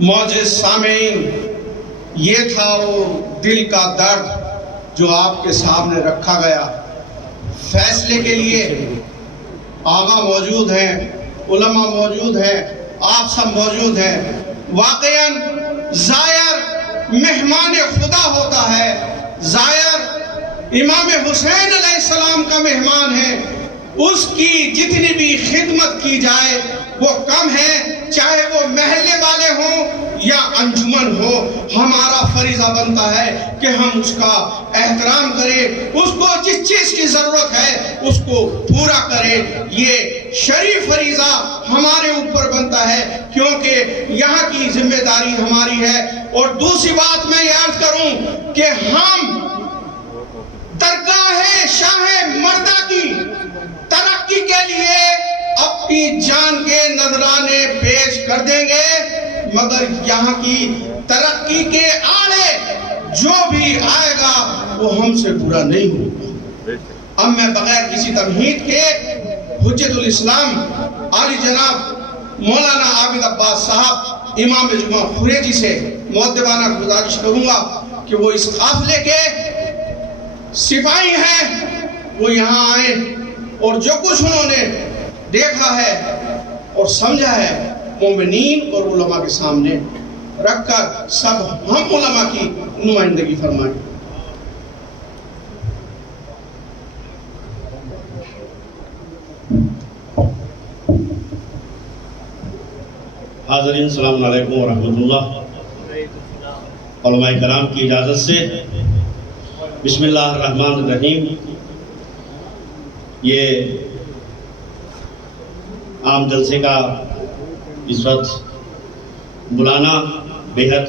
معزز سامعین، یہ تھا وہ دل کا درد جو آپ کے سامنے رکھا گیا۔ فیصلے کے لیے آقا موجود ہیں، علماء موجود ہیں، آپ سب موجود ہیں۔ واقعاً زائر مہمان خدا ہوتا ہے، زائر امام حسین علیہ السلام کا مہمان ہے، اس کی جتنی بھی خدمت کی جائے وہ کم ہے، چاہے وہ محلے والے ہوں یا انجمن ہو۔ ہمارا فریضہ بنتا ہے کہ ہم اس کا احترام کریں، اس کو جس چیز کی ضرورت ہے اس کو پورا کریں۔ یہ شریف فریضہ ہمارے اوپر بنتا ہے کیونکہ یہاں کی ذمہ داری ہماری ہے۔ اور دوسری بات میں یہ عرض کروں کہ ہم درگاہ شاہ مردہ کی ترقی کے لیے اپنی جان کے نذرانے پیش کر دیں گے، مگر یہاں کی ترقی کے آڑے جو بھی آئے گا وہ ہم سے برا نہیں ہوگا۔ اب میں بغیر کسی تمہید کے حجت الاسلام عالی جناب مولانا عابد عباس صاحب امام جمعہ خوریجی سے مؤدبانہ گزارش کروں گا کہ وہ اس قافلے کے سپاہی ہیں، وہ یہاں آئیں اور جو کچھ انہوں نے دیکھا ہے اور سمجھا ہے مومنین اور علماء کے سامنے رکھ کر سب ہم علماء کی نمائندگی فرمائیں۔ حاضرین السلام علیکم ورحمۃ اللہ۔ علماء کرام کی اجازت سے بسم اللہ الرحمن الرحیم، یہ عام جلسے کا اس وقت بلانا بہت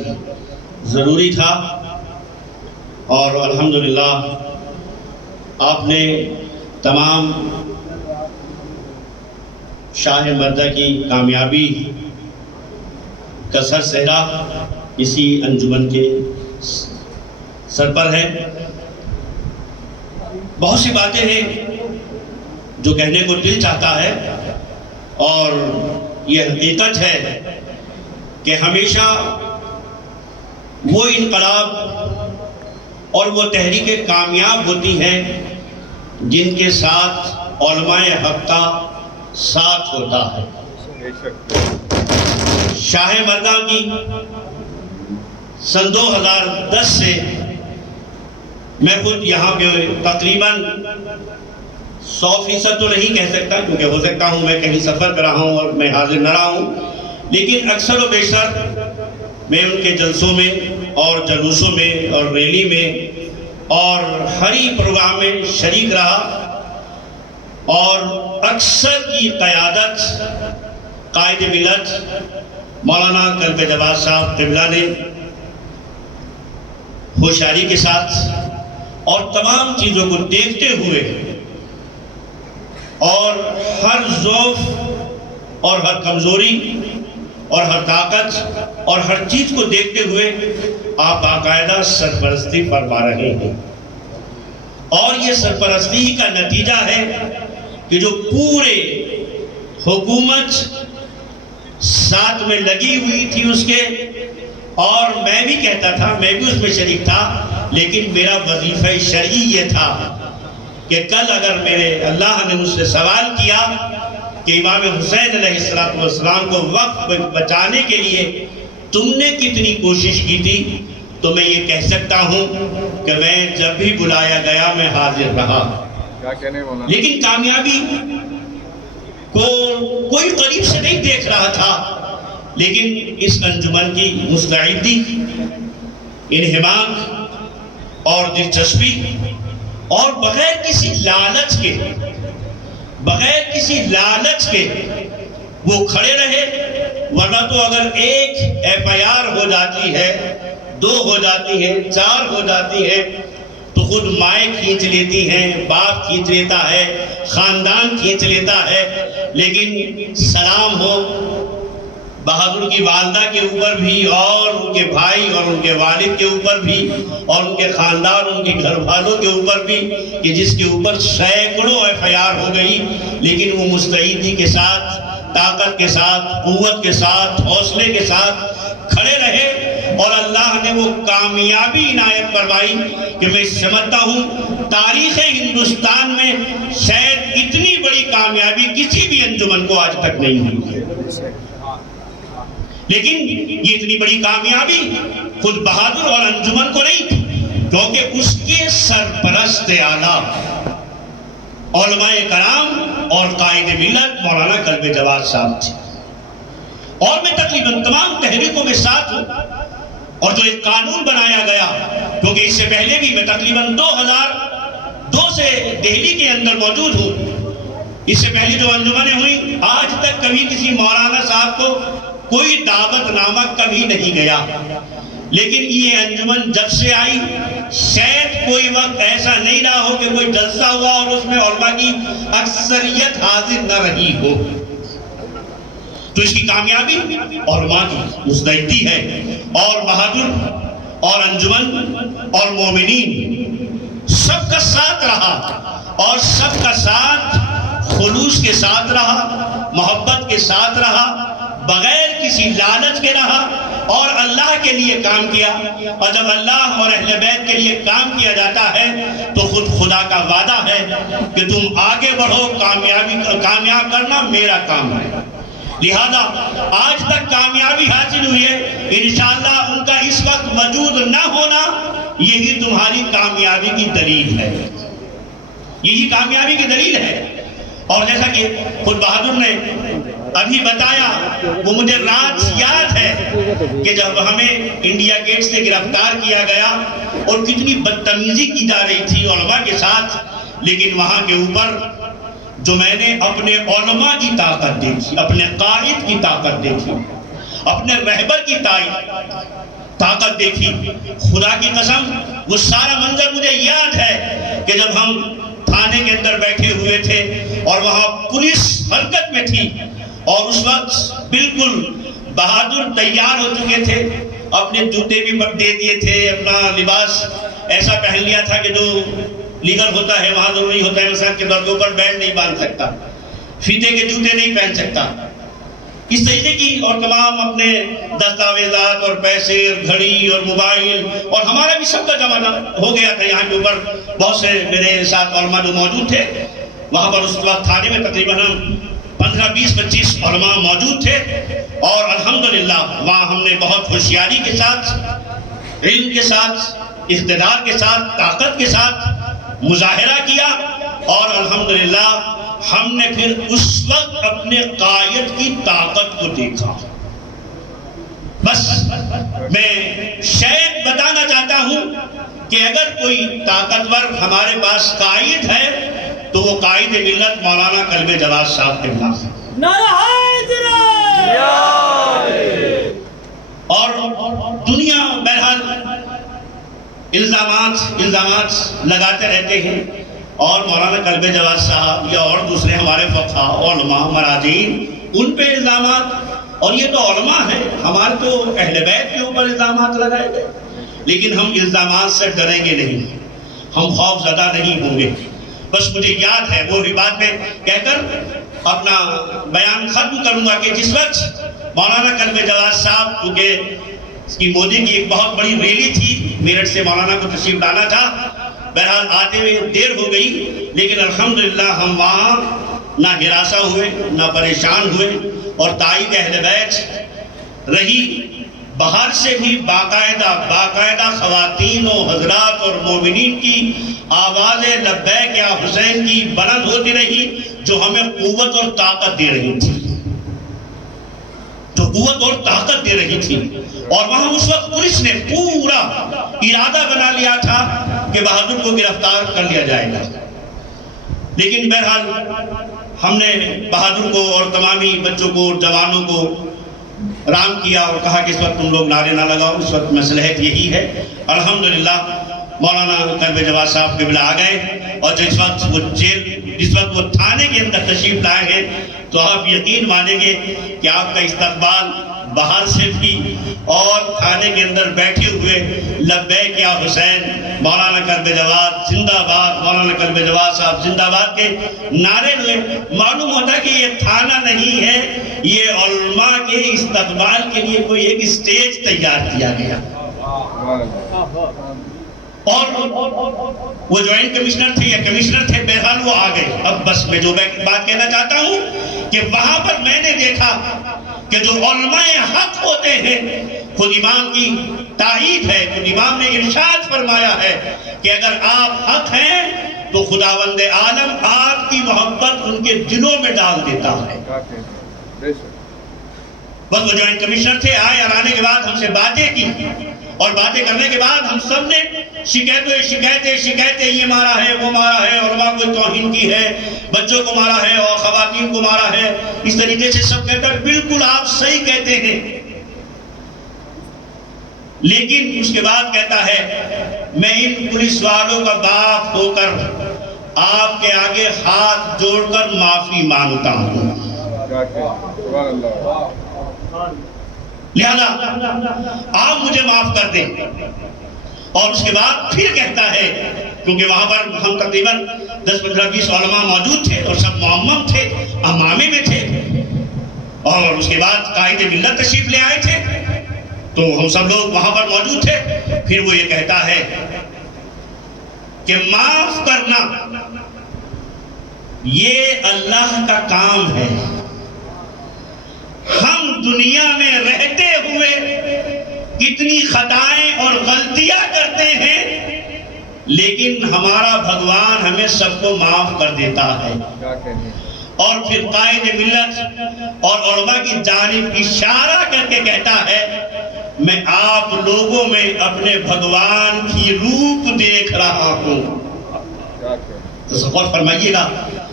ضروری تھا، اور الحمدللہ آپ نے تمام شاہ مردہ کی کامیابی کا سر سہرا اسی انجمن کے سر پر ہے۔ بہت سی باتیں ہیں جو کہنے کو دل چاہتا ہے، اور یہ حقیقت ہے کہ ہمیشہ وہ انقلاب اور وہ تحریکیں کامیاب ہوتی ہیں جن کے ساتھ علماء حق کا ساتھ ہوتا ہے۔ شاہ مردہ کی سن 2010 سے میں خود یہاں پہ تقریباً 100% تو نہیں کہہ سکتا، کیونکہ ہو سکتا ہوں میں کہیں سفر کر رہا ہوں اور میں حاضر نہ رہا ہوں، لیکن اکثر و بیشتر میں ان کے جلسوں میں اور جلوسوں میں اور ریلی میں اور ہر ہی پروگرام میں شریک رہا، اور اکثر کی قیادت قائد ملت مولانا کلب جواز صاحب قبلہ نے ہوشیاری کے ساتھ اور تمام چیزوں کو دیکھتے ہوئے اور ہر ضعف اور ہر کمزوری اور ہر طاقت اور ہر چیز کو دیکھتے ہوئے آپ باقاعدہ سرپرستی فرما رہے ہیں، اور یہ سرپرستی کا نتیجہ ہے کہ جو پورے حکومت ساتھ میں لگی ہوئی تھی اس کے، اور میں بھی کہتا تھا، میں بھی اس میں شریک تھا، لیکن میرا وظیفہ شرعی یہ تھا کہ کل اگر میرے اللہ نے مجھ سے سوال کیا کہ امام حسین علیہ السلام کو وقت بچانے کے لیے تم نے کتنی کوشش کی تھی، تو میں یہ کہہ سکتا ہوں کہ میں جب بھی بلایا گیا میں حاضر رہا۔ لیکن کامیابی کو کوئی قریب سے نہیں دیکھ رہا تھا، لیکن اس انجمن کی مستعدی، انہماک اور دلچسپی، اور بغیر کسی لالچ کے وہ کھڑے رہے، ورنہ تو اگر ایک FIR ہو جاتی ہے، 2 ہو جاتی ہے، 4 ہو جاتی ہے، تو خود مائیں کھینچ لیتی ہیں، باپ کھینچ لیتا ہے، خاندان کھینچ لیتا ہے۔ لیکن سلام ہو بہادر کی والدہ کے اوپر بھی، اور ان کے بھائی اور ان کے والد کے اوپر بھی، اور ان کے خاندان، ان کے گھر والوں کے اوپر بھی، کہ جس کے اوپر سینکڑوں FIR ہو گئی، لیکن وہ مستعدی کے ساتھ طاقت کے ساتھ، قوت کے ساتھ، حوصلے کے ساتھ کھڑے رہے اور اللہ نے وہ کامیابی عنایت فرمائی کہ میں سمجھتا ہوں تاریخ ہندوستان میں شاید اتنی بڑی کامیابی کسی بھی انجمن کو آج تک نہیں ہوئی ہے۔ لیکن یہ اتنی بڑی کامیابی خود بہادر اور انجمن کو نہیں تھی، کیونکہ اس کے سرپرست اعلیٰ علماء کرام اور قائد ملت مولانا کلب جواد صاحب تھے۔ اور میں تقریباً تمام تحریکوں میں ساتھ ہوں، اور جو ایک قانون بنایا گیا، کیونکہ اس سے پہلے بھی میں تقریباً 2002 سے دہلی کے اندر موجود ہوں، اس سے پہلے جو انجمنیں ہوئی آج تک کبھی کسی مولانا صاحب کو کوئی دعوت نامہ کبھی نہیں گیا، لیکن یہ انجمن جب سے آئی شاید کوئی وقت ایسا نہیں رہا ہو کہ کوئی جلسہ ہوا اور اس میں علماء کی اکثریت حاضر نہ رہی ہو۔ تو اس کی کامیابی علماء کی مستعدی ہے، اور بہادر اور انجمن اور مومنین سب کا ساتھ رہا، اور سب کا ساتھ خلوص کے ساتھ رہا، محبت کے ساتھ رہا، بغیر کسی لالچ کے رہا، اور اللہ کے لیے کام کیا۔ اور جب اللہ اور اہل بیت کے لیے کام کیا جاتا ہے تو خود خدا کا وعدہ ہے کہ تم آگے بڑھو، کامیاب کرنا میرا کام ہے۔ لہذا آج تک کامیابی حاصل ہوئی ہے، انشاءاللہ ان کا اس وقت موجود نہ ہونا یہی تمہاری کامیابی کی دلیل ہے، یہی کامیابی کی دلیل ہے۔ اور جیسا کہ خود بہادر نے ابھی بتایا، وہ مجھے رات یاد ہے کہ جب ہمیں انڈیا گیٹ سے گرفتار کیا گیا اور کتنی بدتمیزی کی جا رہی تھی علماء کے ساتھ، لیکن وہاں کے اوپر جو میں نے اپنے علماء کی طاقت دیکھی، اپنے قائد کی طاقت دیکھی، اپنے رہبر کی طاقت دیکھی، خدا کی قسم وہ سارا منظر مجھے یاد ہے کہ جب ہم تھانے کے اندر بیٹھے ہوئے تھے اور وہاں پولیس حرکت میں تھی، اور اس وقت بالکل بہادر تیار ہو چکے تھے، اپنے جوتے بھی دے دیے تھے، اپنا لباس ایسا پہن لیا تھا کہ جو لیگل ہوتا ہے وہاں ضروری ہوتا ہے، مثلا کے طور کے اوپر بینڈ نہیں باندھ سکتا، فیتے کے جوتے نہیں پہن سکتا، اس طریقے کی، اور تمام اپنے دستاویزات اور پیسے اور گھڑی اور موبائل، اور ہمارا بھی سب کا جمع ہو گیا تھا یہاں کے اوپر۔ بہت سے میرے ساتھ علماء جو موجود تھے وہاں پر، اس وقت تھانے میں تقریباً 15 20 25 علماء موجود تھے، اور الحمدللہ وہاں ہم نے بہت ہوشیاری کے ساتھ، علم کے ساتھ، اقتدار کے ساتھ، طاقت کے ساتھ مظاہرہ کیا، اور الحمدللہ ہم نے پھر اس وقت اپنے قائد کی طاقت کو دیکھا۔ بس میں شاید بتانا چاہتا ہوں کہ اگر کوئی طاقتور ہمارے پاس قائد ہے تو وہ قائد ملت مولانا کلب جواد صاحب کے پاس ہے۔ اور دنیا بہرحال الزامات لگاتے رہتے ہیں، اور مولانا کلب جواد صاحب یا اور دوسرے ہمارے فقہا، علماء، مراجعین، ان پہ الزامات، اور یہ تو علماء ہیں، ہمارے تو اہل بیت کے اوپر الزامات لگائے گئے، لیکن ہم الزامات سے ڈریں گے نہیں، ہم خوف زدہ نہیں ہوں گے۔ بس مجھے یاد ہے وہ بات میں کہہ کر اپنا بیان ختم کروں گا کہ جس وقت مولانا کلب جواد صاحب، کیونکہ اس کی مودی کی ایک بہت بڑی ریلی تھی، میرٹھ سے مولانا کو تشریف لانا تھا، بہرحال آتے ہوئے دیر ہو گئی، لیکن الحمدللہ ہم وہاں نہ ہراساں ہوئے، نہ پریشان ہوئے، اور تائید اہل بیت رہی۔ باہر سے بھی باقاعدہ خواتین و حضرات اور مومنین کی آوازیں لبیک یا حسین کی بلند ہوتی رہی، جو ہمیں قوت اور طاقت دے رہی تھی، جو قوت اور طاقت دے رہی تھی۔ اور وہاں اس وقت پولیس نے پورا ارادہ بنا لیا تھا کہ بہادر کو گرفتار کر لیا جائے گا، لیکن بہرحال ہم نے بہادر کو اور تمامی بچوں کو، جوانوں کو رام کیا اور کہا کہ اس وقت تم لوگ نعرے نہ لگاؤ، اس وقت مصلحت یہی ہے۔ الحمدللہ مولانا کلب جواد صاحب قبلہ آ گئے، اور جس وقت وہ تھانے کے اندر تشریف لائے ہیں تو آپ یقین مانیں گے کہ آپ کا استقبال باہر سے بھی اور تھانے خانے کے اندر بیٹھے ہوئے لبیک یا حسین، مولانا کلب جواد زندہ باد، مولانا کلب جواد صاحب زندہ باد کے نعرے ہوئے، معلوم ہوتا کہ یہ تھانہ نہیں ہے، یہ علماء کے استقبال کے لیے کوئی ایک اسٹیج تیار کیا گیا۔ اور وہ جوائنٹ کمشنر تھے یا کمشنر تھے، بہرحال وہ آ گئے۔ اب بس میں جو بات کہنا چاہتا ہوں کہ وہاں پر میں نے دیکھا کہ جو علماء حق ہوتے ہیں، خود امام کی تائید ہے، خود امام نے ارشاد فرمایا ہے کہ اگر آپ حق ہیں تو خداوند عالم آپ کی محبت ان کے دلوں میں ڈال دیتا ہے۔ بس وہ جوائنٹ کمشنر تھے، آئے اور آنے کے بعد ہم سے باتیں کی، اور باتیں کرنے کے بعد ہم سب نے شکایتیں، یہ مارا ہے، وہ مارا ہے، علماء کو توہین کی ہے، بچوں کو مارا ہے اور خواتین کو مارا ہے، اس طریقے سے سب کہتا ہے بالکل آپ صحیح کہتے ہیں۔ لیکن اس کے بعد کہتا ہے میں ان پولیس والوں کا باپ ہو کر آپ کے آگے ہاتھ جوڑ کر معافی مانگتا ہوں، لہذا آپ مجھے معاف کر دیں۔ اور اس کے بعد پھر کہتا ہے، کیونکہ وہاں پر ہم تقریباً 10-15-20 علماء موجود تھے اور سب معمم تھے، امامے میں تھے، اور اس کے بعد قائد ملت تشریف لے آئے تھے، تو ہم سب لوگ وہاں پر موجود تھے۔ پھر وہ یہ کہتا ہے کہ معاف کرنا یہ اللہ کا کام ہے، ہم دنیا میں رہتے ہوئے کتنی خطائیں اور غلطیاں کرتے ہیں، لیکن ہمارا بھگوان ہمیں سب کو معاف کر دیتا ہے۔ اور پھر قائد ملت اور علماء کی جانب اشارہ کر کے کہتا ہے میں آپ لوگوں میں اپنے بھگوان کی روپ دیکھ رہا ہوں۔ تصور فرمائیے گا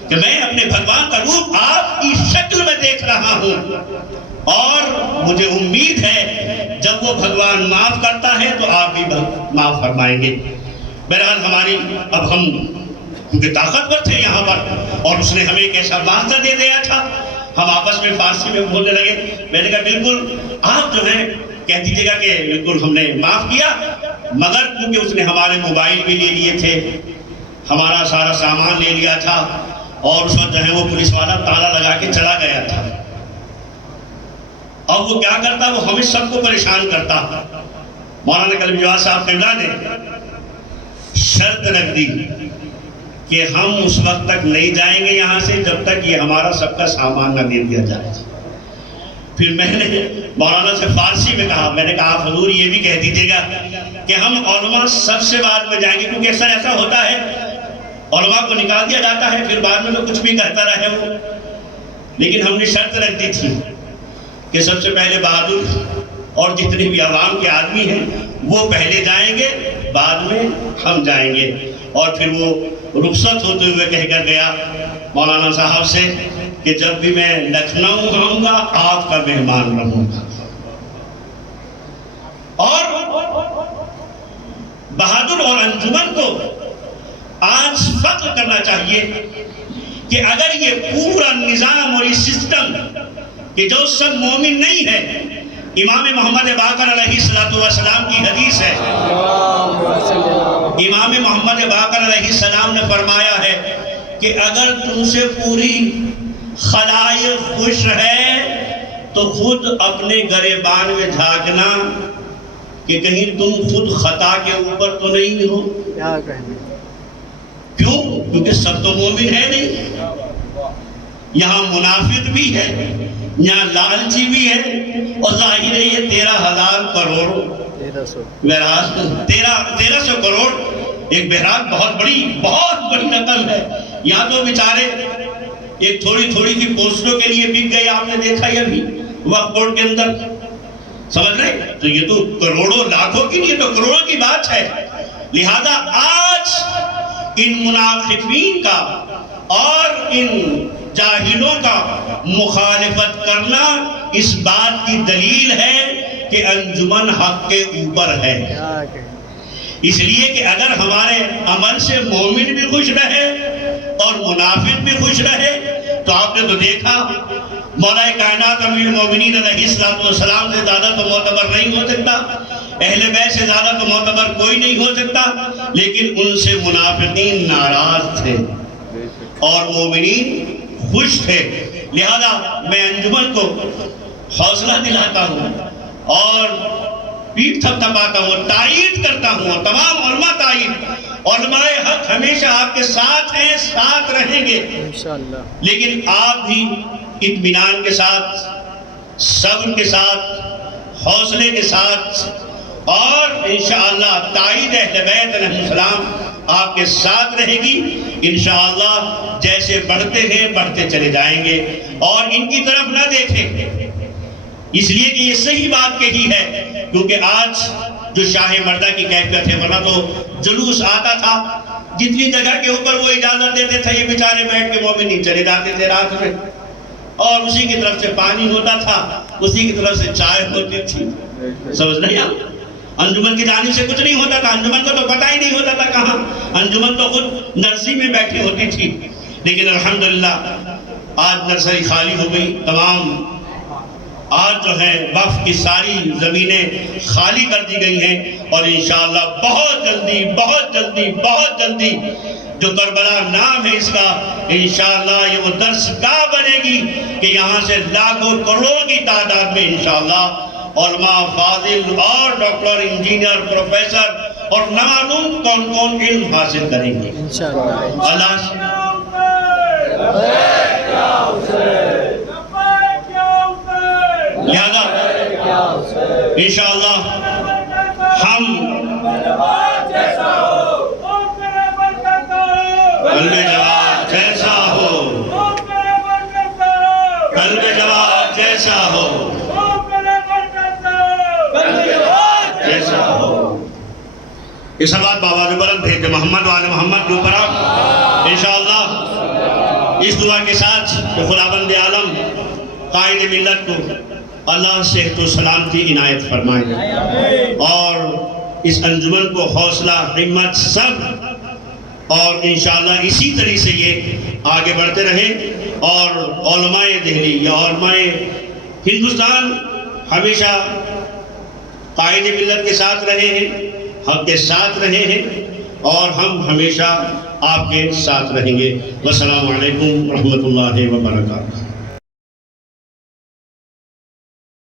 کہ میں اپنے بھگوان کا روپ آپ کی شکل میں دیکھ رہا ہوں، اور مجھے امید ہے جب وہ بھگوان معاف کرتا ہے تو آپ بھی معاف فرمائیں گے۔ بہرحال ہماری اب ہم کیونکہ طاقتور تھے یہاں پر، اور اس نے ہمیں ایک ایسا واسطہ دے دیا تھا، ہم آپس میں فارسی میں بولنے لگے۔ میں نے کہا بالکل آپ جو ہیں کہہ دیجیے گا کہ بالکل ہم نے معاف کیا، مگر کیونکہ اس نے ہمارے موبائل بھی لے لیے تھے، ہمارا سارا سامان لے لیا تھا، اور اس وقت جو ہے وہ پولیس والا تالا لگا کے چلا گیا تھا۔ اب وہ کیا کرتا، وہ ہمیں سب کو پریشان کرتا۔ مولانا کلب جواد صاحب قبلہ نے شرط رکھ دی کہ ہم اس وقت تک نہیں جائیں گے یہاں سے جب تک یہ ہمارا سب کا سامان نہ دے دیا جائے۔ پھر میں نے مولانا سے فارسی میں کہا، میں نے کہا آپ حضور یہ بھی کہہ دیجیے گا کہ ہم علماء سب سے بعد میں جائیں گے، کیونکہ اکثر ایسا ہوتا ہے علماء کو نکال دیا جاتا ہے، پھر بعد میں تو کچھ بھی کہتا رہے وہ۔ لیکن ہم نے شرط رکھ دی تھی کہ سب سے پہلے بہادر اور جتنے بھی عوام کے آدمی ہیں وہ پہلے جائیں گے، بعد میں ہم جائیں گے۔ اور پھر وہ رخصت ہوتے ہوئے کہہ کر گیا مولانا صاحب سے کہ جب بھی میں لکھنؤ آؤں گا آپ کا مہمان رہوں گا۔ اور بہادر اور انجمن کو آج فخر کرنا چاہیے کہ اگر یہ پورا نظام اور یہ سسٹم کہ جو سب مومن نہیں ہے، امام محمد باقر علیہ السلام کی حدیث ہے، امام محمد باقر علیہ السلام نے فرمایا ہے کہ اگر تم سے پوری خلائق خوش ہے تو خود اپنے گریبان میں جھانکنا کہ کہیں تم خود خطا کے اوپر تو نہیں ہو۔ کیوں؟ کیونکہ سب تو مومن ہے نہیں، یہاں منافق بھی ہے، یہاں لالچی بھی ہے، اور ظاہر ہے یہ 13,000 کروڑ 1300 کروڑ ایک بہرحال بہت بڑی رقم ہے۔ یہاں تو بیچارے ایک تھوڑی سی پوسٹوں کے لیے بک گئے، آپ نے دیکھا یہ بھی وقف بورڈ کے اندر، سمجھ رہے؟ تو یہ تو کروڑوں لاکھوں کی نہیں، تو کروڑوں کی بات ہے۔ لہذا آج ان منافقین کا اور ان جاہلوں کا مخالفت کرنا اس بات کی دلیل ہے کہ انجمن حق کے اوپر ہے، اس لیے کہ اگر ہمارے عمل سے مومن بھی خوش رہے اور منافق بھی خوش رہے تو آپ نے تو دیکھا مولا کائنات امیر المومنین علیہ السلام سے زیادہ تو معتبر نہیں ہو سکتا، اہل بیت سے زیادہ تو معتبر کوئی نہیں ہو سکتا، لیکن ان سے منافقین ناراض تھے اور مومنین خوش تھے۔ لہذا میں انجمن کو حوصلہ دلاتا ہوں اور پیٹھ تھپتھپاتا ہوں، تائید کرتا ہوں، تمام علماء تائید، علماء حق ہمیشہ آپ کے ساتھ ہیں، ساتھ رہیں گے، انشاءاللہ۔ لیکن آپ بھی اطمینان کے ساتھ، صبر کے ساتھ، حوصلے کے ساتھ اور انشاءاللہ تائید اہل بیت علیہ السلام آپ کے ساتھ رہے گی۔ انشاءاللہ جیسے بڑھتے ہیں بڑھتے چلے جائیں گے اور ان کی طرف نہ دیکھیں، اس لیے کہ یہ صحیح بات کہی ہے، کیونکہ آج جو شاہ مردہ کی کیفیت ہے، ورنہ تو جلوس آتا تھا، جتنی جگہ کے اوپر وہ اجازت دیتے تھے یہ بیچارے بیٹھ کے مومنین چلے جاتے تھے رات میں، اور اسی کی طرف سے پانی ہوتا تھا، اسی کی طرف سے چائے ہوتی تھی، سمجھ نہیں آپ؟ انجمن کی جانب سے کچھ نہیں ہوتا تھا، انجمن کو تو پتہ ہی نہیں ہوتا تھا کہاں، انجمن تو خود نرسری میں بیٹھی ہوتی تھی، لیکن الحمدللہ آج نرسری خالی ہو گئی، تمام آج جو ہے وقف کی ساری زمینیں خالی کر دی گئی ہیں، اور انشاءاللہ بہت جلدی بہت جلدی بہت جلدی جو کربلا نام ہے اس کا، انشاءاللہ یہ وہ درسگاہ بنے گی کہ یہاں سے لاکھوں کروڑ کی تعداد میں انشاءاللہ علماء فاضل اور ڈاکٹر، انجینئر، پروفیسر اور نہ معلوم کون کون علم حاصل کریں گے انشاءاللہ۔ اللہ لہذا انشاءاللہ ہم قلب جواد جیسا ہو، قلب جواد جیسا ہو، جیسا ہو۔ یہ سوال بابا بلند بھیج محمد وآل محمد کے اوپر آپ انشاءاللہ اس دعا کے ساتھ کہ خداوند عالم قائد ملت کو اللہ صحت و سلامتی عنایت فرمائے اور اس انجمن کو حوصلہ، ہمت، صبر اور انشاءاللہ اسی طریقے سے یہ آگے بڑھتے رہیں، اور علماء دہلی یا علماء ہندوستان ہمیشہ قائد ملت کے ساتھ رہے ہیں، حق کے ساتھ رہے ہیں، اور ہم ہمیشہ آپ کے ساتھ رہیں گے۔ والسلام علیکم ورحمۃ اللہ وبرکاتہ۔